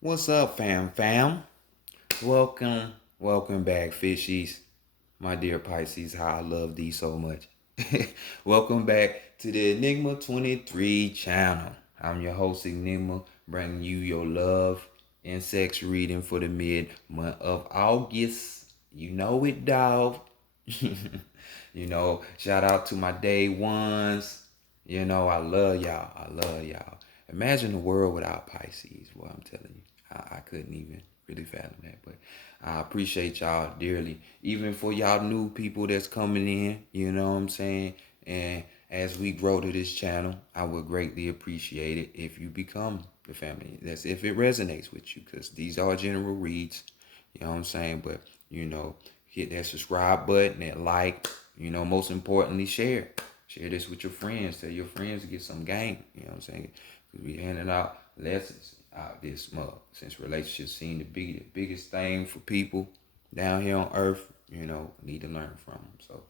What's up, fam? Welcome back, fishies. My dear Pisces, how I love thee so much. Welcome back to the Enigma 23 channel. I'm your host, Enigma, bringing you your love and sex reading for the mid-month of August. You know it, dog. Shout out to my day ones. I love y'all. I love y'all. Imagine the world without Pisces. Well, I'm telling you, I couldn't even really fathom that. But I appreciate y'all dearly. Even for y'all new people that's coming in, you know what I'm saying? And as we grow to this channel, I would greatly appreciate it if you become the family. That's if it resonates with you, because these are general reads. You know what I'm saying? But, hit that subscribe button, that like, most importantly, share. Share this with your friends. Tell your friends to get some game. You know what I'm saying? Because we handing out lessons out this month. Since relationships seem to be the biggest thing for people down here on earth, need to learn from them. So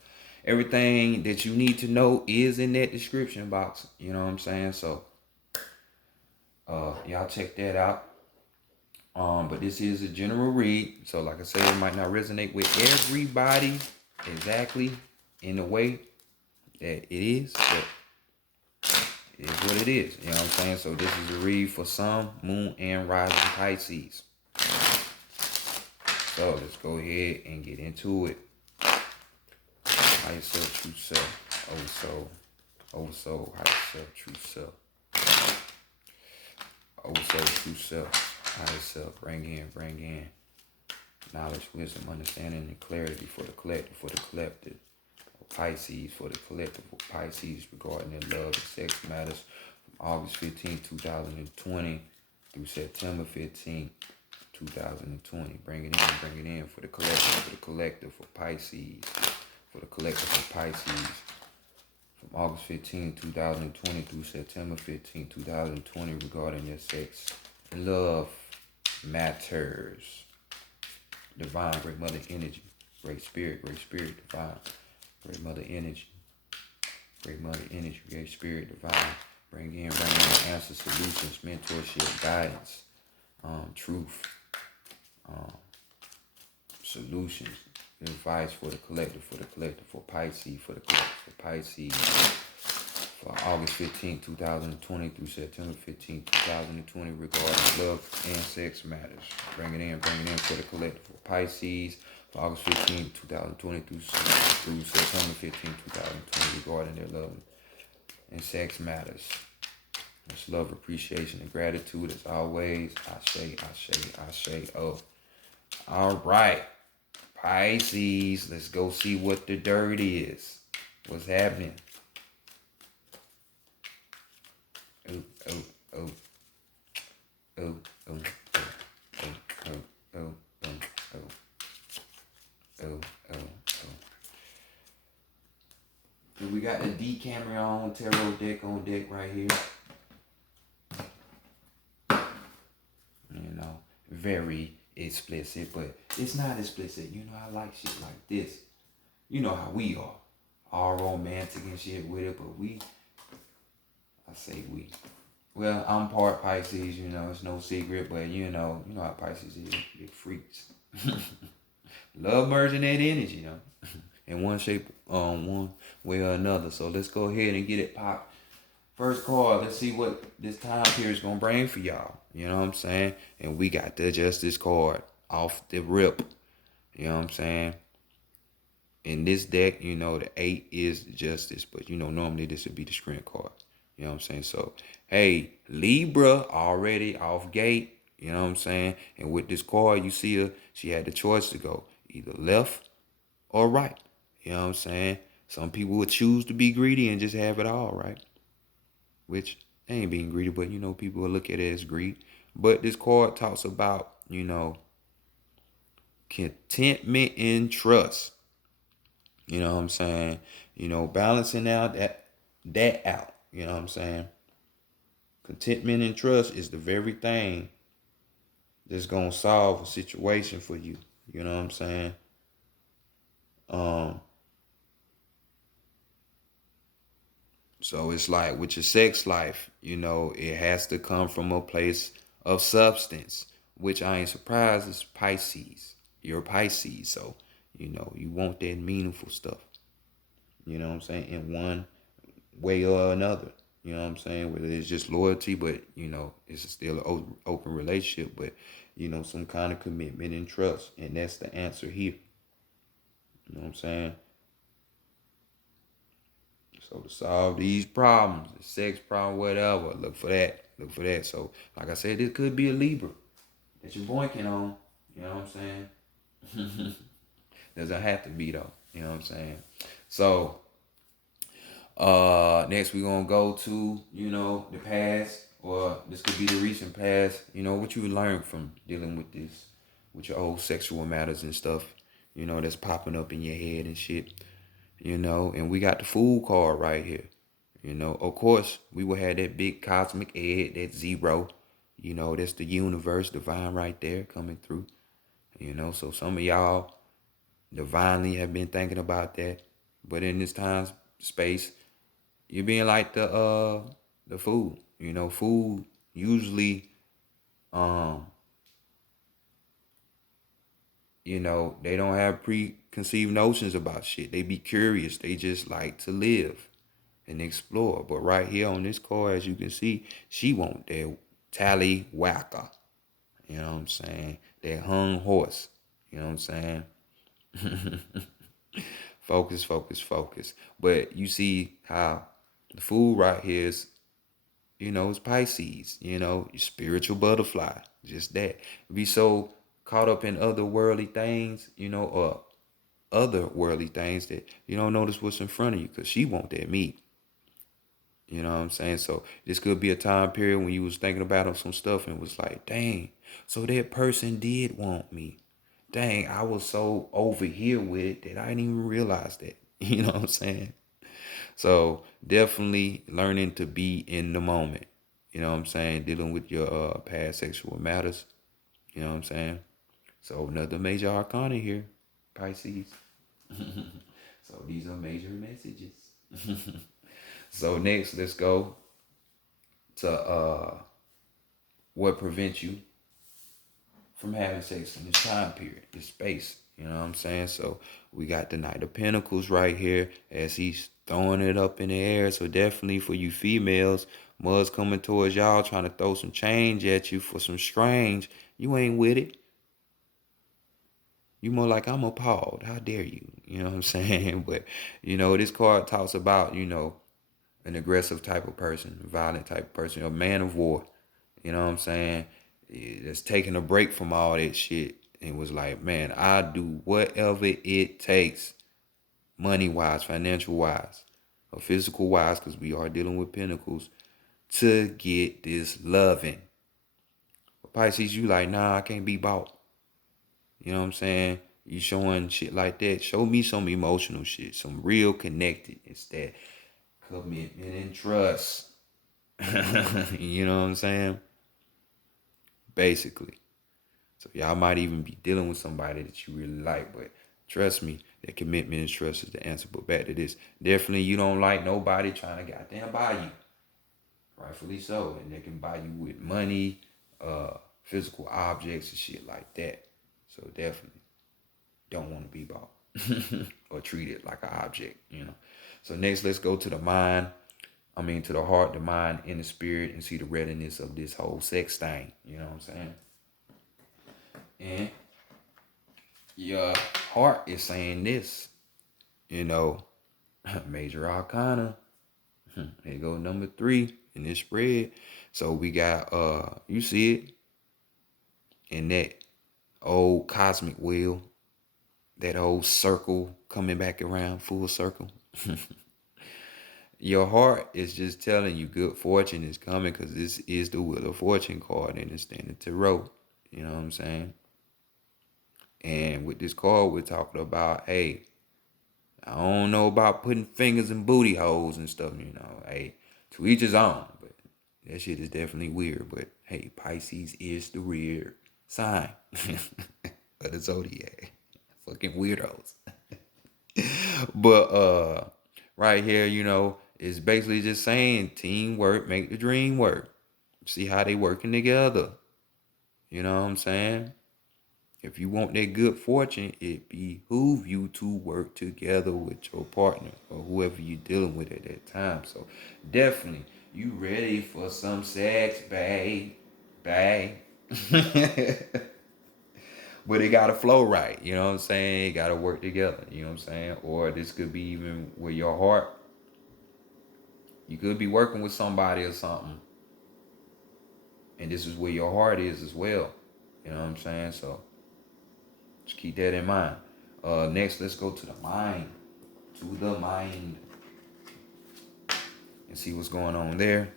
everything that you need to know is in that description box. You know what I'm saying? So y'all check that out. But this is a general read. So like I said, it might not resonate with everybody exactly in the way that it is, but it is what it is. You know what I'm saying? So this is a read for Sun, Moon, and Rising Pisces. So let's go ahead and get into it. How yourself, true self. Oh soul, how yourself, true self. Oh soul, true self. How yourself, bring in. Knowledge, wisdom, understanding, and clarity for the collective. Pisces, for the collective of Pisces regarding their love and sex matters from August 15, 2020 through September 15, 2020. Bring it in for the collective of Pisces. For the collective of Pisces from August 15, 2020 through September 15, 2020 regarding their sex and love matters. Divine, great mother energy, great spirit, divine, great mother energy, great spirit, divine. Bring in answers, solutions, mentorship, guidance, truth, solutions, advice for the collective, for Pisces, for the collective, for Pisces, for August 15, 2020 through September 15, 2020 regarding love and sex matters. Bring it in for the collective, for Pisces, for August 15, 2020 through September 15, 2020 regarding their love and sex matters. Much love, appreciation, and gratitude as always. I say. Oh, all right. Pisces, let's go see what the dirt is. What's happening? Oh, oh, oh. Oh, oh, oh, oh, oh, oh, oh, oh, oh, oh. We got the Decameron Tarot deck on deck right here. Very explicit, but it's not explicit. I like shit like this. You know how we are. All romantic and shit with it, but I say we. Well, I'm part Pisces, it's no secret, but you know how Pisces is, big freaks. Love merging that energy, in one shape, one way or another. So let's go ahead and get it popped. First card, let's see what this time period is gonna bring for y'all. You know what I'm saying? And we got the Justice card off the rip. You know what I'm saying? In this deck, the 8 is Justice, but normally this would be the Strength card. You know what I'm saying? So, hey, Libra already off gate. You know what I'm saying? And with this card, you see her, she had the choice to go either left or right. You know what I'm saying? Some people would choose to be greedy and just have it all, right? Which ain't being greedy, but people will look at it as greed. But this card talks about, contentment and trust. You know what I'm saying? Balancing out that out. You know what I'm saying? Contentment and trust is the very thing that's gonna solve a situation for you. You know what I'm saying? Um, so it's like with your sex life, it has to come from a place of substance, which I ain't surprised, is Pisces. You're a Pisces, so you want that meaningful stuff. You know what I'm saying? In one way or another. You know what I'm saying? Whether it's just loyalty, but it's still an open relationship, but some kind of commitment and trust. And that's the answer here. You know what I'm saying? So to solve these problems, the sex problem, whatever, look for that. Look for that. So like I said, this could be a Libra that you're boinking on. You know what I'm saying? Doesn't have to be though. You know what I'm saying? So next we're gonna go to, the past, or this could be the recent past, what you learned from dealing with this, with your old sexual matters and stuff, that's popping up in your head and shit. And we got the Fool card right here. Of course, we will have that big cosmic egg, that zero. That's the universe, divine right there coming through. So some of y'all divinely have been thinking about that. But in this time space, you're being like the fool. Fool usually um they don't have preconceived notions about shit. They be curious. They just like to live and explore. But right here on this card, as you can see, she want that tally whacker. You know what I'm saying? That hung horse. You know what I'm saying? Focus, focus, focus. But you see how the fool right here is, it's Pisces, your spiritual butterfly. Just that. Be so caught up in other worldly things, or other worldly things that you don't notice what's in front of you, because she want that meat. You know what I'm saying? So this could be a time period when you was thinking about some stuff and was like, dang, so that person did want me. Dang, I was so over here with it that I didn't even realize that. You know what I'm saying? So definitely learning to be in the moment. You know what I'm saying? Dealing with your past sexual matters. You know what I'm saying? So another major arcana here, Pisces. So these are major messages. So next, let's go to what prevents you from having sex in this time period, this space. You know what I'm saying? So we got the Knight of Pentacles right here as he's throwing it up in the air. So definitely for you females, Mud's coming towards y'all trying to throw some change at you for some strange. You ain't with it. You more like, I'm appalled. How dare you? You know what I'm saying? But, this card talks about, an aggressive type of person, violent type of person, a man of war. You know what I'm saying? That's taking a break from all that shit and was like, man, I do whatever it takes, money wise, financial wise, or physical wise, because we are dealing with pentacles, to get this loving. But Pisces, you like, nah, I can't be bought. You know what I'm saying? You showing shit like that. Show me some emotional shit, some real connectedness, that commitment and trust. You know what I'm saying? Basically. So y'all might even be dealing with somebody that you really like, but trust me, that commitment and trust is the answer. But back to this. Definitely you don't like nobody trying to goddamn buy you. Rightfully so. And they can buy you with money, physical objects and shit like that. So definitely don't want to be bought or treated like an object. So next, let's go to the mind. To the heart, the mind, and the spirit, and see the readiness of this whole sex thing. You know what I'm saying? And your heart is saying this, major arcana. There you go, number 3 in this spread. So we got, you see it in that old cosmic wheel, that old circle coming back around, full circle. Your heart is just telling you good fortune is coming, because this is the Wheel of Fortune card in the Standard Tarot. You know what I'm saying? And with this card, we're talking about, hey, I don't know about putting fingers in booty holes and stuff, Hey, to each his own. But that shit is definitely weird. But hey, Pisces is the weird sign of the zodiac. Fucking weirdos. But right here, is basically just saying teamwork make the dream work. See how they working together. You know what I'm saying? If you want that good fortune, it behoove you to work together with your partner or whoever you're dealing with at that time. So definitely, you ready for some sex, babe? Babe. But it gotta flow right, you know what I'm saying? It gotta work together, you know what I'm saying? Or this could be even with your heart. You could be working with somebody or something, and this is where your heart is as well. You know what I'm saying? So just keep that in mind. Next, let's go to the mind. To the mind. And see what's going on there.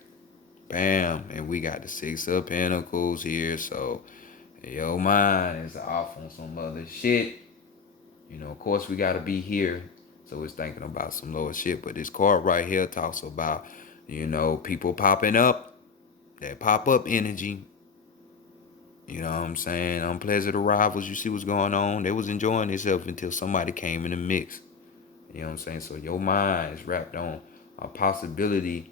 Bam. And we got the Six of Pentacles here. So your mind is off on some other shit. You know, of course, we got to be here. So it's thinking about some lower shit. But this card right here talks about, you know, people popping up. That pop-up energy. You know what I'm saying? Unpleasant arrivals. You see what's going on. They was enjoying themselves until somebody came in the mix. You know what I'm saying? So your mind is wrapped on a possibility.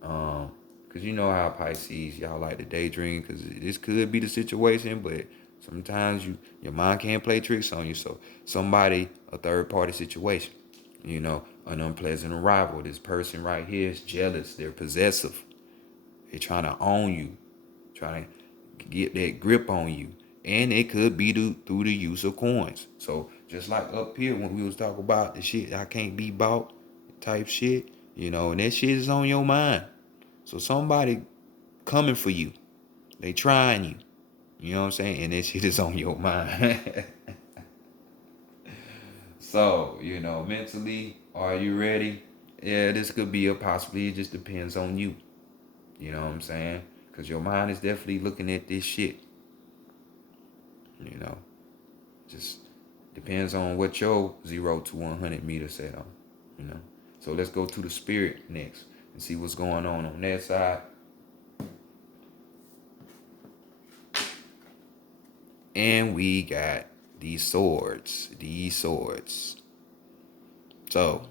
Because you know how Pisces, y'all like to daydream. Because this could be the situation. But sometimes your mind can't play tricks on you. So somebody, a third party situation. You know, an unpleasant arrival. This person right here is jealous. They're possessive. They're trying to own you. Trying to get that grip on you. And it could be through the use of coins. So just like up here when we was talking about the shit I can't be bought type shit, you know, and that shit is on your mind. So somebody coming for you. They trying you. You know what I'm saying? And that shit is on your mind. So, you know, mentally, are you ready? Yeah, this could be a possibility. It just depends on you. You know what I'm saying? Because your mind is definitely looking at this shit. You know, just depends on what your 0 to 100 meter set on. You know, so let's go to the spirit next and see what's going on that side. And we got these swords. So,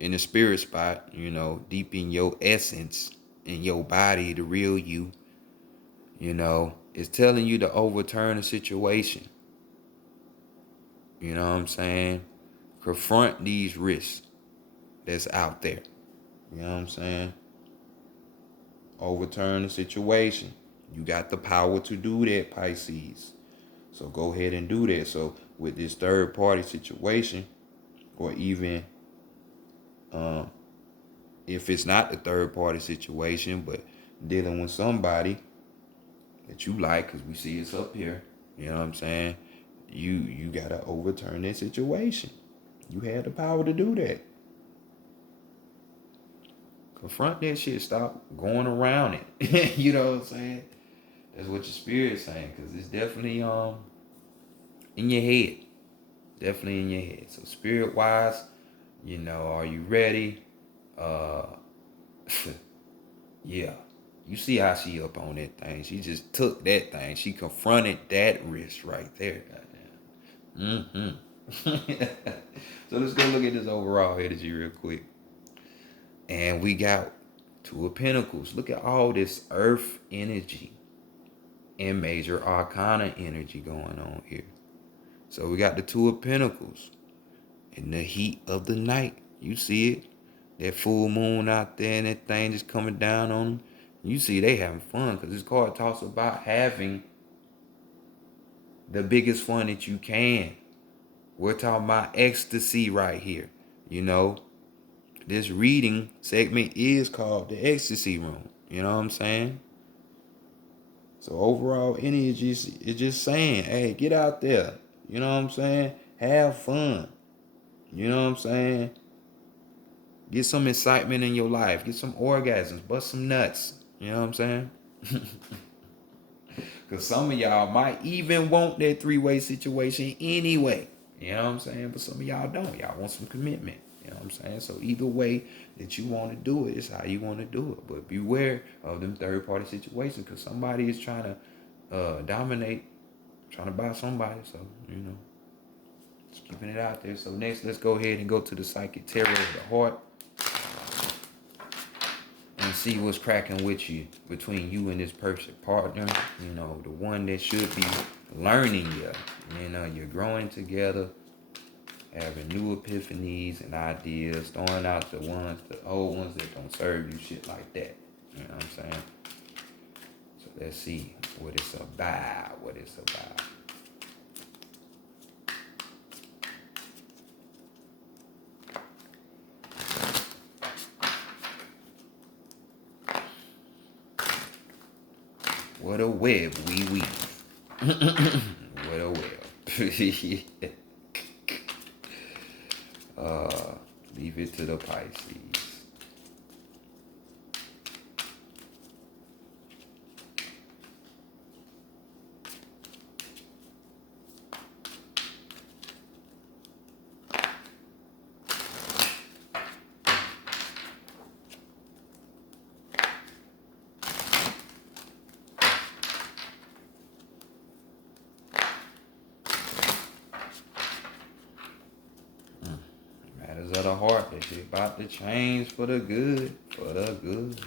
in the spirit spot, you know, deep in your essence, in your body, the real you know, is telling you to overturn a situation. You know what I'm saying? Confront these risks that's out there. You know what I'm saying? Overturn the situation. You got the power to do that, Pisces. So go ahead and do that. So with this third party situation, or even if it's not the third party situation, but dealing with somebody that you like, because we see it's up here, you know what I'm saying? You gotta overturn that situation. You had the power to do that. Confront that shit. Stop going around it. You know what I'm saying? That's what your spirit's saying, because it's definitely in your head. Definitely in your head. So spirit wise, you know, are you ready? Uh yeah. You see how she up on that thing. She just took that thing. She confronted that risk right there. Goddamn. So let's go look at this overall energy real quick. And we got Two of Pentacles. Look at all this earth energy and major arcana energy going on here. So we got the Two of Pentacles in the heat of the night. You see it. That full moon out there and that thing just coming down on them. You see they having fun, because this card talks about having the biggest fun that you can. We're talking about ecstasy right here. You know, this reading segment is called the ecstasy room. You know what I'm saying? So overall energy is just saying, hey, get out there. You know what I'm saying? Have fun. You know what I'm saying? Get some excitement in your life. Get some orgasms. Bust some nuts. You know what I'm saying? Because some of y'all might even want that three-way situation anyway. You know what I'm saying? But some of y'all don't. Y'all want some commitment. You know what I'm saying? So either way that you want to do it is how you want to do it. But beware of them third-party situations, because somebody is trying to dominate, trying to buy somebody. So, you know, just keeping it out there. So next, let's go ahead and go to the psychic tarot of the heart. And see what's cracking with you, between you and this person, partner, you know, the one that should be learning you. You know, you're growing together, having new epiphanies and ideas, throwing out the old ones that don't serve you, shit like that. You know what I'm saying? So let's see what it's about, what it's about. What a web we weave. What a web. Leave it to the Pisces. Matters of the heart that you're about to change for the good, for the good.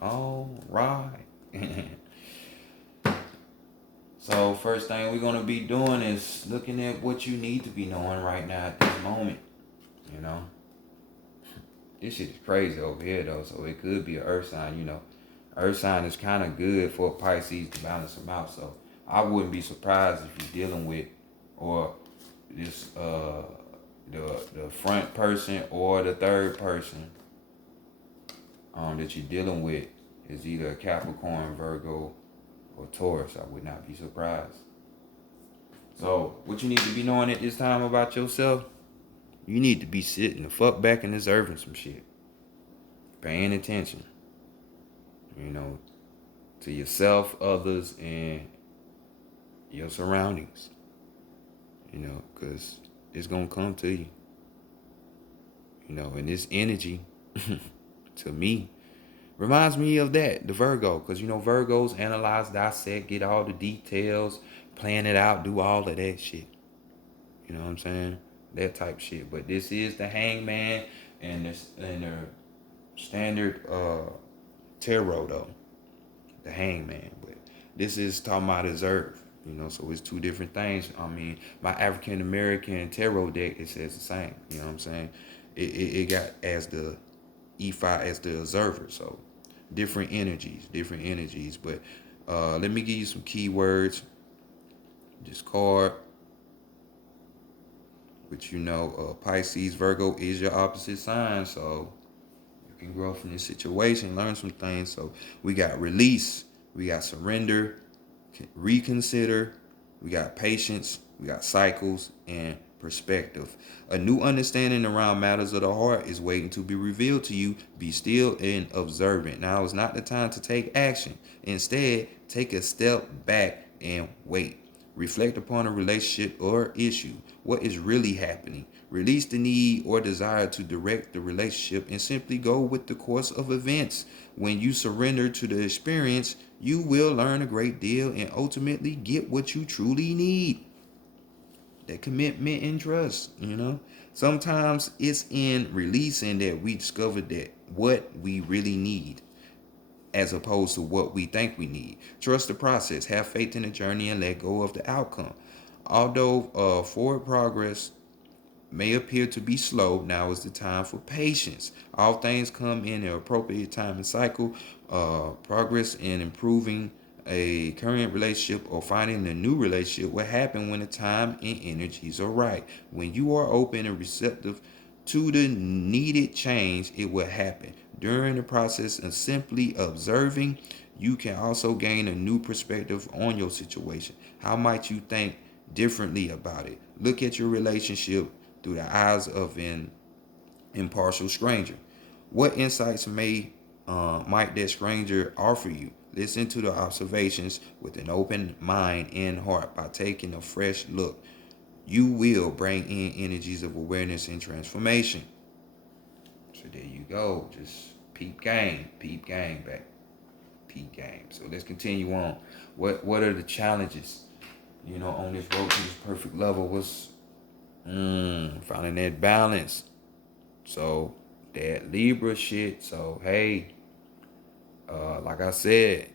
All right. So first thing we're gonna be doing is looking at what you need to be knowing right now at this moment. You know, this shit is crazy over here though. So it could be an earth sign. You know, earth sign is kind of good for Pisces to balance them out. So I wouldn't be surprised if you're dealing with, or this the front person or the third person that you're dealing with is either a Capricorn, Virgo, or Taurus. I would not be surprised. So what you need to be knowing at this time about yourself, you need to be sitting the fuck back and observing some shit. Paying attention. You know, to yourself, others, and your surroundings. You know, because it's going to come to you. You know, and this energy, to me, reminds me of that, the Virgo. Because, you know, Virgos analyze, dissect, get all the details, plan it out, do all of that shit. You know what I'm saying? That type shit. But this is the Hangman and the standard tarot, though. The Hangman. But this is talking about observe. You know, so it's two different things. I mean, my African American tarot deck, it says the same. You know what I'm saying? It got as the E5 as the observer. So different energies. But let me give you some keywords. This card, which you know, Pisces, Virgo is your opposite sign. So you can grow from this situation, learn some things. So we got release, we got surrender, reconsider, we got patience, we got cycles, and perspective. A new understanding around matters of the heart is waiting to be revealed to you. Be still and observant. Now is not the time to take action. Instead, take a step back and wait. Reflect upon a relationship or issue. What is really happening? Release the need or desire to direct the relationship and simply go with the course of events. When you surrender to the experience, you will learn a great deal and ultimately get what you truly need. That commitment and trust, you know. Sometimes it's in releasing that we discover that what we really need, as opposed to what we think we need. Trust the process, have faith in the journey, and let go of the outcome. Although forward progress may appear to be slow, now is the time for patience. All things come in an appropriate time and cycle. Progress in improving a current relationship or finding a new relationship will happen when the time and energies are right. When you are open and receptive to the needed change, it will happen. During the process of simply observing, you can also gain a new perspective on your situation. How might you think differently about it? Look at your relationship through the eyes of an impartial stranger. What insights might that stranger offer you? Listen to the observations with an open mind and heart. By taking a fresh look, you will bring in energies of awareness and transformation. So there you go. Just peep game back. Peep game. So let's continue on. What are the challenges? You know, on this road to this perfect level, what's finding that balance. So that Libra shit. So hey, Like I said,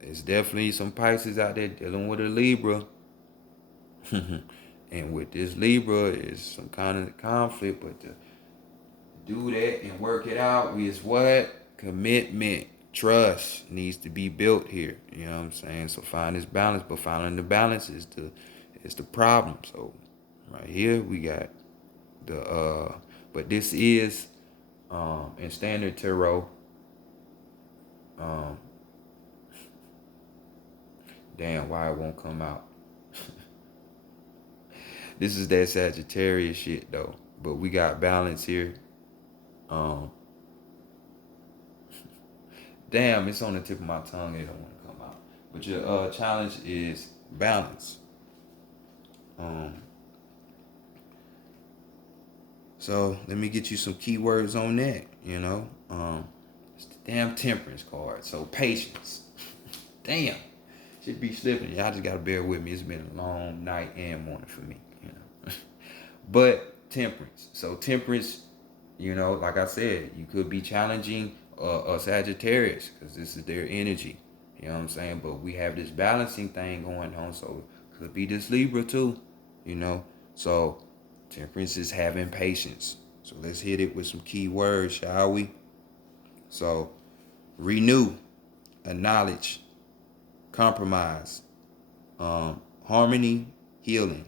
there's definitely some Pisces out there dealing with a Libra. And with this Libra, is some kind of conflict, but to do that and work it out is what? Commitment. Trust needs to be built here. You know what I'm saying? So find this balance, but finding the balance is the problem. So right here we got the but this is in standard tarot. Um Damn, why it won't come out. This is that Sagittarius shit though. But we got balance here. Um Damn, it's on the tip of my tongue. It don't want to come out. But your challenge is balance. Um, so let me get you some keywords on that. It's the damn Temperance card. So patience. Damn, should be slipping. Y'all just gotta bear with me. It's been a long night and morning for me. But Temperance. So Temperance, like I said, you could be challenging a Sagittarius because this is their energy. You know what I'm saying? But we have this balancing thing going on, so it could be this Libra too. You know, so Temperance is having patience. So let's hit it with some key words, shall we? So renew, acknowledge, compromise, harmony, healing.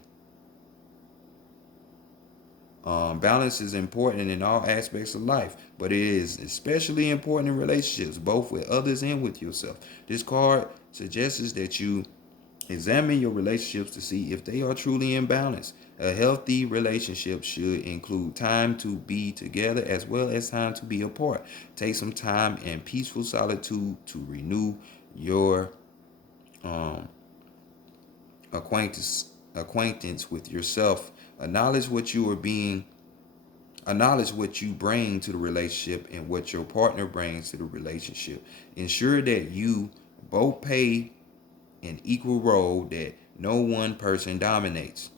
Balance is important in all aspects of life, but it is especially important in relationships, both with others and with yourself. This card suggests that you examine your relationships to see if they are truly in balance. A healthy relationship should include time to be together as well as time to be apart. Take some time in peaceful solitude to renew your um, acquaintance with yourself. Acknowledge what you are being Acknowledge what you bring to the relationship and what your partner brings to the relationship. Ensure that you both play an equal role, that no one person dominates.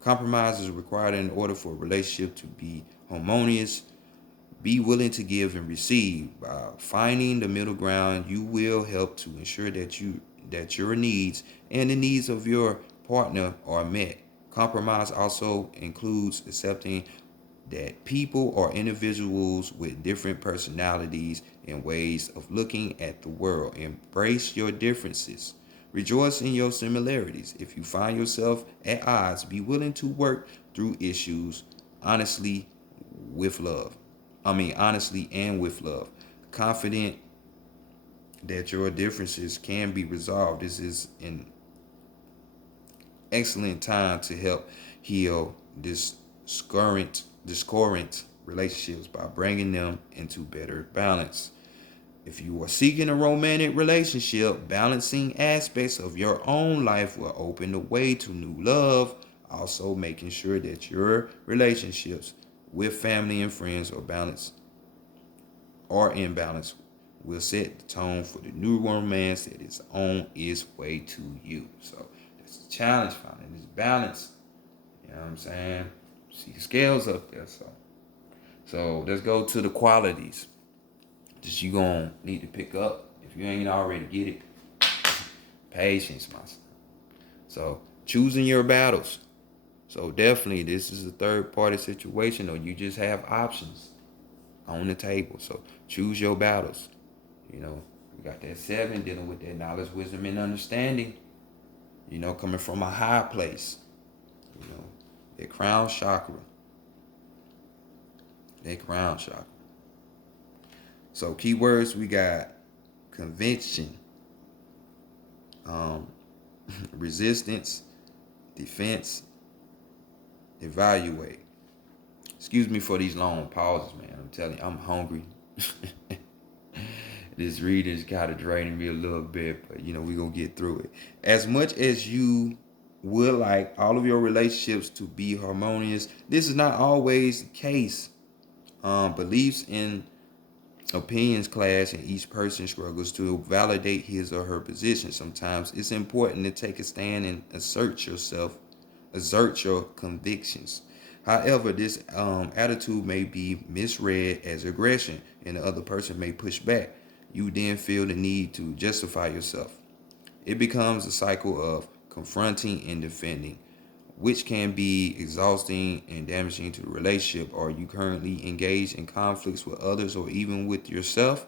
Compromise is required in order for a relationship to be harmonious. Be willing to give and receive. By finding the middle ground, you will help to ensure that your needs and the needs of your partner are met. Compromise also includes accepting that people are individuals with different personalities and ways of looking at the world. Embrace your differences. Rejoice in your similarities. If you find yourself at odds, be willing to work through issues honestly with love. Honestly and with love. Confident that your differences can be resolved. This is an excellent time to help heal this discordant relationships by bringing them into better balance. If you are seeking a romantic relationship, balancing aspects of your own life will open the way to new love. Also, making sure that your relationships with family and friends are in balance will set the tone for the new romance that is on its way to you. So that's the challenge, finding this balance. You know what I'm saying? See the scales up there. So let's go to the qualities that you gonna need to pick up if you ain't already get it. Patience, my son. So choosing your battles. So definitely this is a third party situation, or you just have options on the table. So choose your battles. We got that 7 dealing with that knowledge, wisdom, and understanding. Coming from a high place. That crown chakra. That crown chakra. So keywords, we got conviction, resistance, defense, evaluate. Excuse me for these long pauses, man. I'm telling you, I'm hungry. This reading's kind of draining me a little bit, but we're going to get through it. As much as you would like all of your relationships to be harmonious, this is not always the case. Beliefs and opinions clash, and each person struggles to validate his or her position. Sometimes it's important to take a stand and assert your convictions. However, this attitude may be misread as aggression, and the other person may push back. you then feel the need to justify yourself. It becomes a cycle of confronting and defending, which can be exhausting and damaging to the relationship. Are you currently engaged in conflicts with others or even with yourself?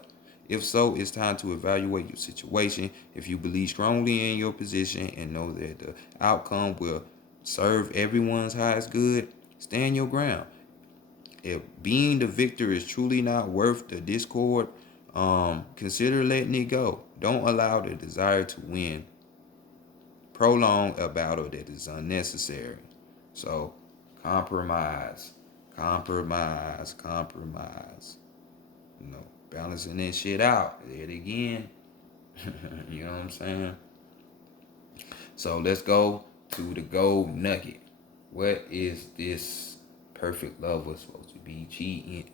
If so, it's time to evaluate your situation. If you believe strongly in your position and know that the outcome will serve everyone's highest good, stand your ground. If being the victor is truly not worth the discord, consider letting it go. Don't allow the desire to win prolong a battle that is unnecessary. So, compromise, compromise. Balancing that shit out. There it again. You know what I'm saying? So let's go to the gold nugget. What is this perfect lover supposed to be teaching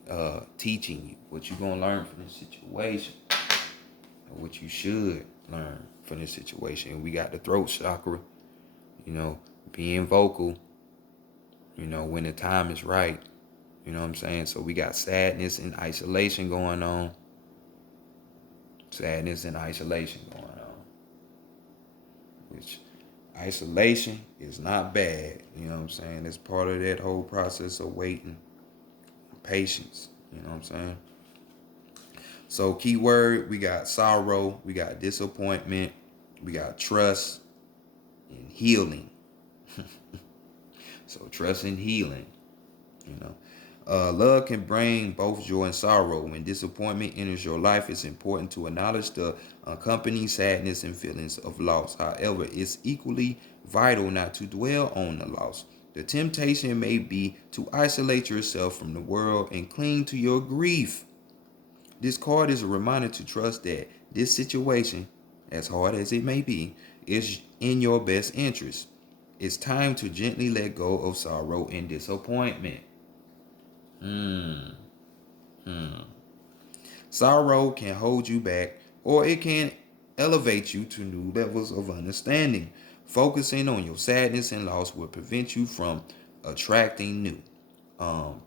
you? What you gonna learn from this situation? Or what you should learn from this situation? We got the throat chakra, being vocal, when the time is right. You know what I'm saying? So we got sadness and isolation going on. Which isolation is not bad. You know what I'm saying? It's part of that whole process of waiting, patience. You know what I'm saying? So keyword, we got sorrow, we got disappointment, we got trust and healing. So trust and healing, Love can bring both joy and sorrow. When disappointment enters your life, it's important to acknowledge the accompanying sadness and feelings of loss. However, it's equally vital not to dwell on the loss. The temptation may be to isolate yourself from the world and cling to your grief. This card is a reminder to trust that this situation, as hard as it may be, is in your best interest. It's time to gently let go of sorrow and disappointment. Sorrow can hold you back, or it can elevate you to new levels of understanding. Focusing on your sadness and loss will prevent you from attracting new,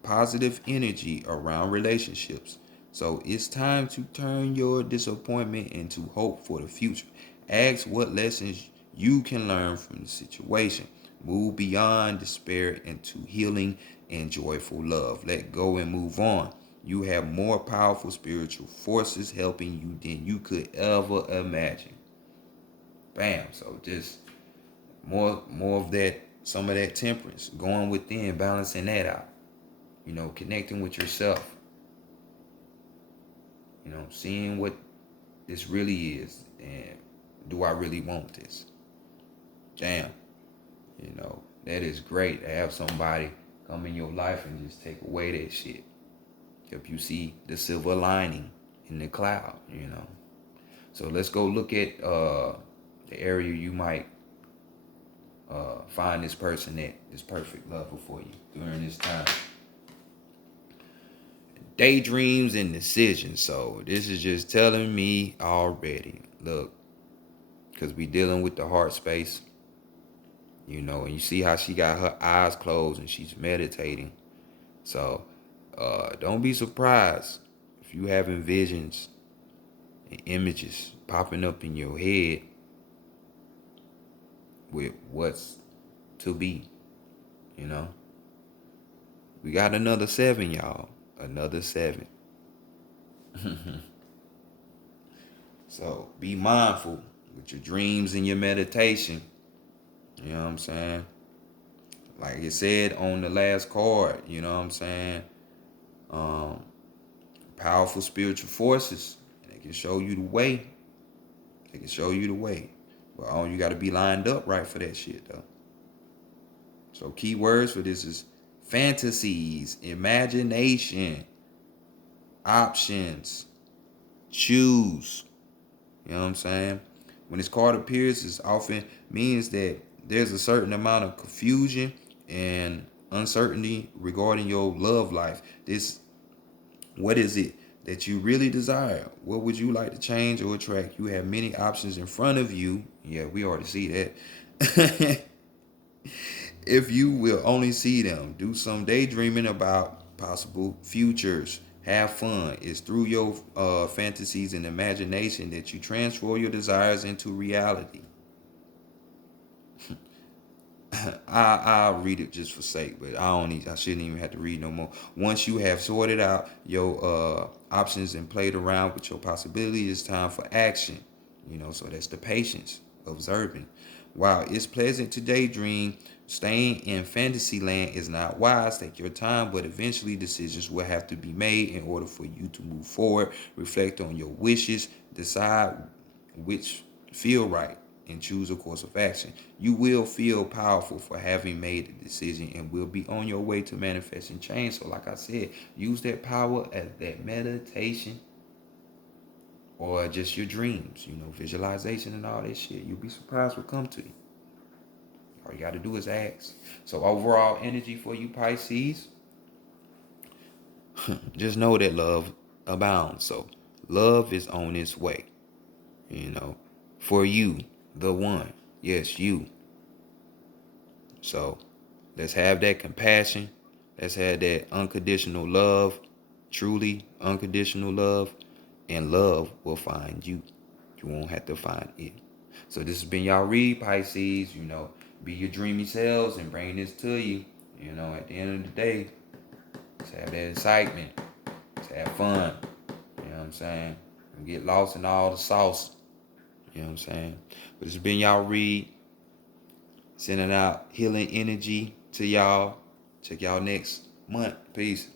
positive energy around relationships. So it's time to turn your disappointment into hope for the future. Ask what lessons you can learn from the situation. Move beyond despair into healing and joyful love. Let go and move on. You have more powerful spiritual forces helping you than you could ever imagine. Bam. So just more of that, some of that temperance, going within, balancing that out. Connecting with yourself. Seeing what this really is, and do I really want this? Damn. That is great to have somebody come in your life and just take away that shit. Help you see the silver lining in the cloud, So let's go look at the area you might find this person at, this perfect lover for you during this time. Daydreams and decisions. So this is just telling me already. Look, because we dealing with the heart space. And you see how she got her eyes closed and she's meditating. So don't be surprised if you having visions and images popping up in your head with what's to be. We got another 7, y'all. Another 7. So be mindful with your dreams and your meditation. You know what I'm saying? Like it said on the last card, you know what I'm saying? Powerful spiritual forces. They can show you the way. But you got to be lined up right for that shit, though. So keywords for this is fantasies, imagination, options, choose. You know what I'm saying? When this card appears, it often means that there's a certain amount of confusion and uncertainty regarding your love life. What is it that you really desire? What would you like to change or attract? You have many options in front of you. Yeah, we already see that. If you will only see them, do some daydreaming about possible futures. Have fun. It's through your fantasies and imagination that you transfer your desires into reality. I'll read it just for sake, but I shouldn't even have to read no more. Once you have sorted out your options and played around with your possibilities, it's time for action. So that's the patience, observing. While it's pleasant to daydream, staying in fantasy land is not wise. Take your time, but eventually decisions will have to be made in order for you to move forward. Reflect on your wishes, decide which feel right, and choose a course of action. You will feel powerful for having made the decision and will be on your way to manifesting change. So, like I said, use that power as that meditation or just your dreams, visualization and all that shit. You'll be surprised what come to you. All you got to do is ask. So, overall energy for you, Pisces, just know that love abounds. So, love is on its way, for you, the one. Yes, you. So let's have that compassion. Let's have that unconditional love, truly unconditional love, and love will find you. You won't have to find it. So this has been y'all read, Pisces. Be your dreamy selves and bring this to you. At the end of the day, let's have that excitement. Let's have fun. You know what I'm saying? And get lost in all the sauce. You know what I'm saying? But this has been y'all read. Sending out healing energy to y'all. Check y'all next month. Peace.